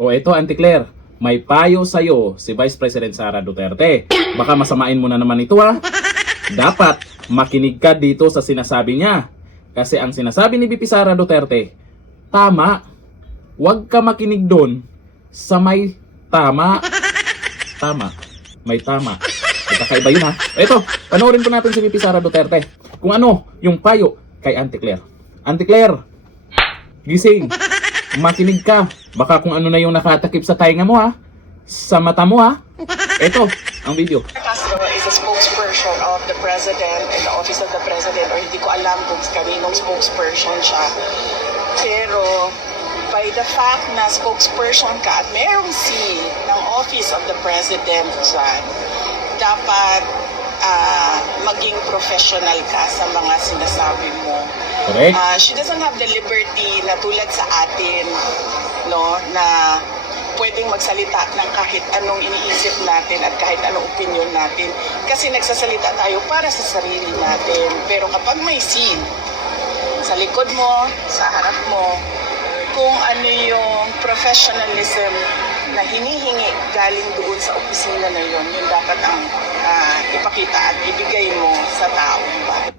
O eto, Auntie Claire, may payo sa'yo si Vice President Sara Duterte. Baka masamain mo na naman ito ha. Dapat makinig ka dito sa sinasabi niya. Kasi ang sinasabi ni VP Sara Duterte, tama. Huwag ka makinig doon sa may tama. Tama. May tama. May kakaiba yun ha. Eto, panoorin po natin si VP Sara Duterte. Kung ano yung payo kay Auntie Claire. Auntie Claire, gising. Makinig ka. Baka kung ano na yung nakatakip sa tainga mo ha. Sa mata mo ha. Eto, ang video. Castro is a spokesperson of the President and the Office of the President, or hindi ko alam kung kaninong spokesperson siya. Pero by the fact na spokesperson ka at merong C ng Office of the President dyan, dapat maging professional ka sa mga sinasabi mo. Correct. She doesn't have the liberty na tulad sa atin, no, na pwedeng magsalita ng kahit anong iniisip natin at kahit anong opinion natin. Kasi nagsasalita tayo para sa sarili natin. Pero kapag may scene sa likod mo, sa harap mo, kung ano yung professionalism na hinihingi galing doon sa opisina na yun dapat ang ipakita at ibigay mo sa taong bayan.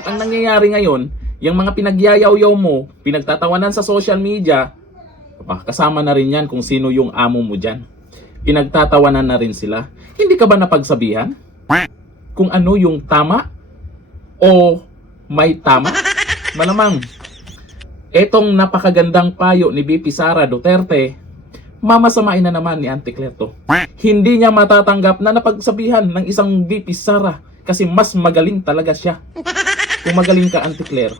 At ang nangyayari ngayon, yung mga pinagyayaw-yaw mo, pinagtatawanan sa social media, kasama na rin yan kung sino yung amo mo dyan. Pinagtatawanan na rin sila. Hindi ka ba napagsabihan? Kung ano yung tama? O may tama? Malamang, etong napakagandang payo ni VP Sara Duterte, mamasamain na naman ni Auntie Claire to. Hindi niya matatanggap na napagsabihan ng isang VP Sara kasi mas magaling talaga siya. Kung magaling ka, Auntie Claire,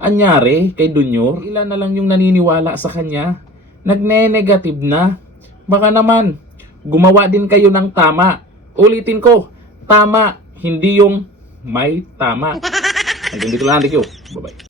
anyari kay Dunyor, ilan na lang yung naniniwala sa kanya. Nagne-negative na. Baka naman, gumawa din kayo ng tama. Ulitin ko, tama, hindi yung may tama. Hanggang dito lang, thank you.